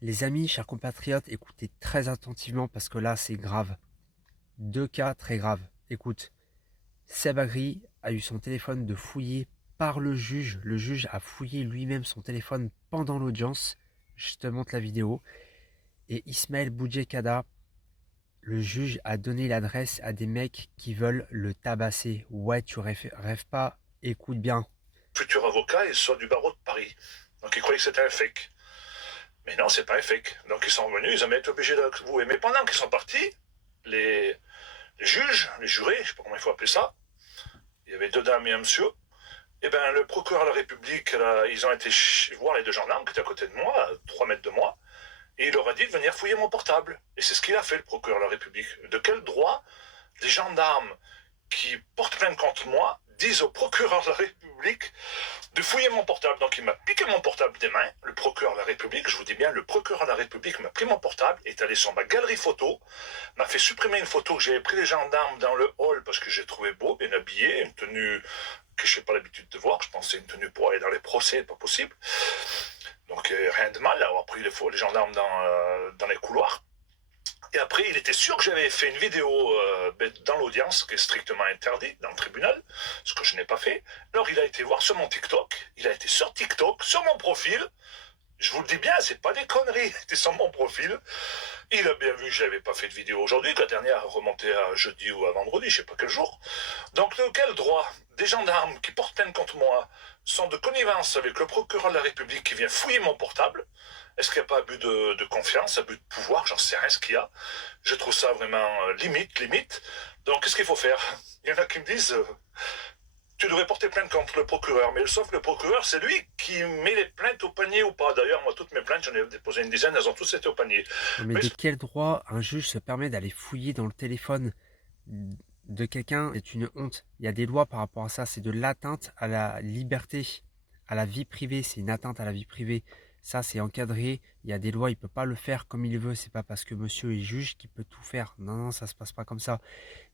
Les amis, chers compatriotes, écoutez très attentivement parce que là, c'est grave. Deux cas très graves. Écoute, Seb Agri a eu son téléphone de fouillé par le juge. Le juge a fouillé lui-même son téléphone pendant l'audience. Je te montre la vidéo. Et Ismaël Boudjekada, le juge a donné l'adresse à des mecs qui veulent le tabasser. Ouais, tu rêves pas, écoute bien. Futur avocat, il sort du barreau de Paris. Donc ils croyaient que c'était un fake. Mais non, c'est pas un fake. Donc ils sont venus, ils ont été obligés d'avouer. Mais pendant qu'ils sont partis, les juges, les jurés, je sais pas comment il faut appeler ça, il y avait deux dames et un monsieur, et ben le procureur de la République, là, ils ont été voir les deux gendarmes qui étaient à côté de moi, à 3 mètres de moi, et il leur a dit de venir fouiller mon portable. Et c'est ce qu'il a fait, le procureur de la République. De quel droit les gendarmes qui portent plainte contre moi disent au procureur de la République de fouiller mon portable. Donc il m'a piqué mon portable des mains, le procureur de la République, je vous dis bien, le procureur de la République m'a pris mon portable, est allé sur ma galerie photo, m'a fait supprimer une photo que j'avais pris les gendarmes dans le hall parce que j'ai trouvé beau, bien habillé, une tenue que je n'ai pas l'habitude de voir, je pensais une tenue pour aller dans les procès, pas possible. Donc rien de mal d'avoir pris les gendarmes dans les couloirs. Et après, il était sûr que j'avais fait une vidéo dans l'audience, qui est strictement interdit dans le tribunal, ce que je n'ai pas fait. Alors, il a été voir sur mon TikTok, il a été sur TikTok, sur mon profil. Je vous le dis bien, c'est pas des conneries, il était sur mon profil. Il a bien vu que je n'avais pas fait de vidéo aujourd'hui, que la dernière remontait à jeudi ou à vendredi, je sais pas quel jour. Donc, de quel droit des gendarmes qui portent plainte contre moi sont de connivence avec le procureur de la République qui vient fouiller mon portable? Est-ce qu'il n'y a pas abus de confiance, abus de pouvoir? J'en sais rien ce qu'il y a. Je trouve ça vraiment limite. Donc, qu'est-ce qu'il faut faire? Il y en a qui me disent, tu devrais porter plainte contre le procureur. Mais sauf que le procureur, c'est lui qui met les plaintes au panier ou pas. D'ailleurs, moi, toutes mes plaintes, j'en ai déposé une dizaine, elles ont tous été au panier. Mais Mais de quel droit un juge se permet d'aller fouiller dans le téléphone de quelqu'un? C'est une honte. Il y a des lois par rapport à ça. C'est de l'atteinte à la liberté, à la vie privée. C'est une atteinte à la vie privée. Ça, c'est encadré. Il y a des lois. Il peut pas le faire comme il veut. C'est pas parce que monsieur est juge qu'il peut tout faire. Non, non, ça se passe pas comme ça.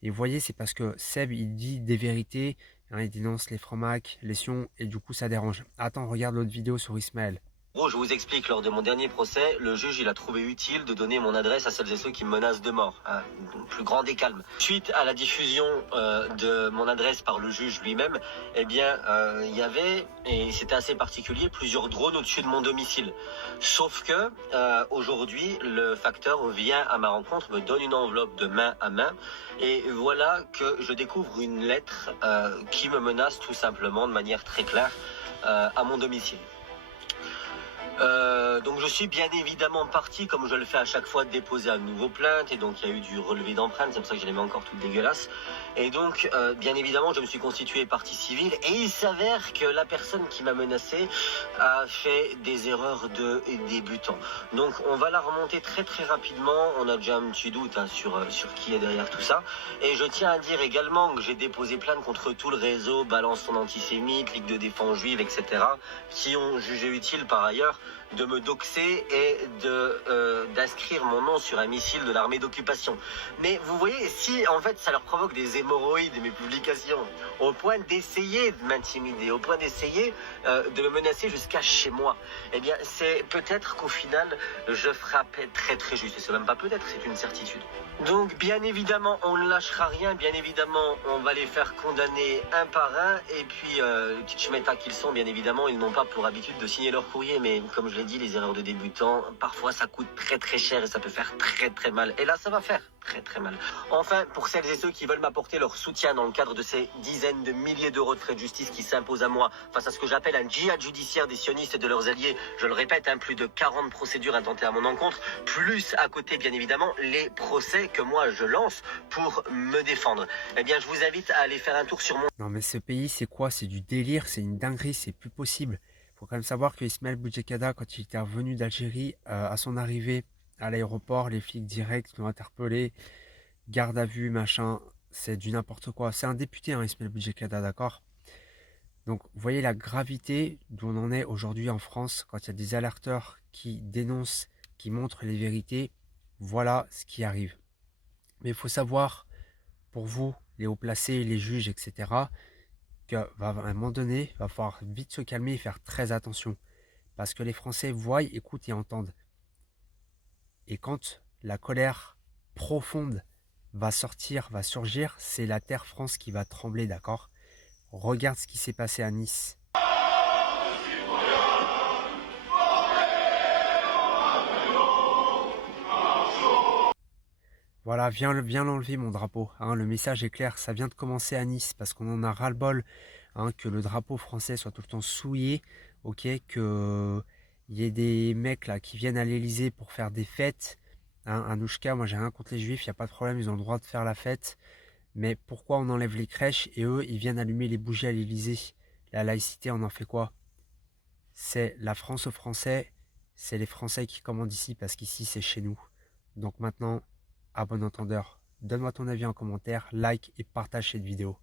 Et vous voyez, c'est parce que Seb, il dit des vérités. Hein, il dénonce les francs-macs, les sions, et du coup, ça dérange. Attends, regarde l'autre vidéo sur Ismaël. Gros, je vous explique, lors de mon dernier procès, le juge il a trouvé utile de donner mon adresse à celles et ceux qui me menacent de mort. Hein, plus grand des calmes. Suite à la diffusion de mon adresse par le juge lui-même, eh bien, il y avait, et c'était assez particulier, plusieurs drones au-dessus de mon domicile. Sauf que, aujourd'hui, le facteur vient à ma rencontre, me donne une enveloppe de main à main, et voilà que je découvre une lettre qui me menace tout simplement de manière très claire à mon domicile. Donc je suis bien évidemment parti, comme je le fais à chaque fois, de déposer un nouveau plainte, et donc il y a eu du relevé d'empreintes, c'est pour ça que je les mets encore toutes dégueulasses. Et donc bien évidemment je me suis constitué partie civile, et il s'avère que la personne qui m'a menacé a fait des erreurs de débutant. Donc on va la remonter très rapidement, on a déjà un petit doute sur qui est derrière tout ça. Et je tiens à dire également que j'ai déposé plainte contre tout le réseau Balance ton antisémite, Ligue de défense juive, etc. qui ont jugé utile par ailleurs de me doxer et d'inscrire mon nom sur un missile de l'armée d'occupation. Mais vous voyez, si en fait ça leur provoque des hémorroïdes, mes publications, au point d'essayer de m'intimider, au point d'essayer de me menacer jusqu'à chez moi, eh bien c'est peut-être qu'au final je frappe très juste. Et c'est même pas peut-être, c'est une certitude. Donc bien évidemment on ne lâchera rien, bien évidemment on va les faire condamner un par un, et puis petites schmettas qu'ils sont, bien évidemment ils n'ont pas pour habitude de signer leur courrier, mais comme je l'ai dit, les erreurs de débutants, parfois ça coûte très cher et ça peut faire très mal, et là ça va faire très mal. Enfin, pour celles et ceux qui veulent m'apporter leur soutien dans le cadre de ces dizaines de milliers d'euros de frais de justice qui s'imposent à moi face à ce que j'appelle un djihad judiciaire des sionistes et de leurs alliés, je le répète, plus de 40 procédures intentées à mon encontre, plus à côté bien évidemment les procès que moi je lance pour me défendre. Eh bien je vous invite à aller faire un tour sur mon... Non mais ce pays, c'est quoi? C'est du délire, c'est une dinguerie, c'est plus possible. Faut quand même savoir que Ismaël Boudjekada, quand il était revenu d'Algérie, à son arrivée à l'aéroport, les flics directs l'ont interpellé, garde à vue, machin, c'est du n'importe quoi. C'est un député, hein, Ismaël Boudjekada, d'accord? Donc, vous voyez la gravité d'où on en est aujourd'hui en France, quand il y a des alerteurs qui dénoncent, qui montrent les vérités, voilà ce qui arrive. Mais il faut savoir, pour vous, les hauts placés, les juges, etc., qu'à un moment donné, il va falloir vite se calmer et faire très attention. Parce que les Français voient, écoutent et entendent. Et quand la colère profonde va surgir, c'est la terre France qui va trembler, d'accord? Regarde ce qui s'est passé à Nice. Voilà, viens l'enlever mon drapeau, hein, le message est clair, ça vient de commencer à Nice parce qu'on en a ras-le-bol, hein, que le drapeau français soit tout le temps souillé, ok, que il y ait des mecs là qui viennent à l'Elysée pour faire des fêtes, hein, Anouchka, moi j'ai rien contre les juifs, il n'y a pas de problème, ils ont le droit de faire la fête, mais pourquoi on enlève les crèches et eux ils viennent allumer les bougies à l'Elysée? La laïcité on en fait quoi? C'est la France aux Français, c'est les Français qui commandent ici parce qu'ici c'est chez nous. Donc maintenant, à bon entendeur, donne-moi ton avis en commentaire, like et partage cette vidéo.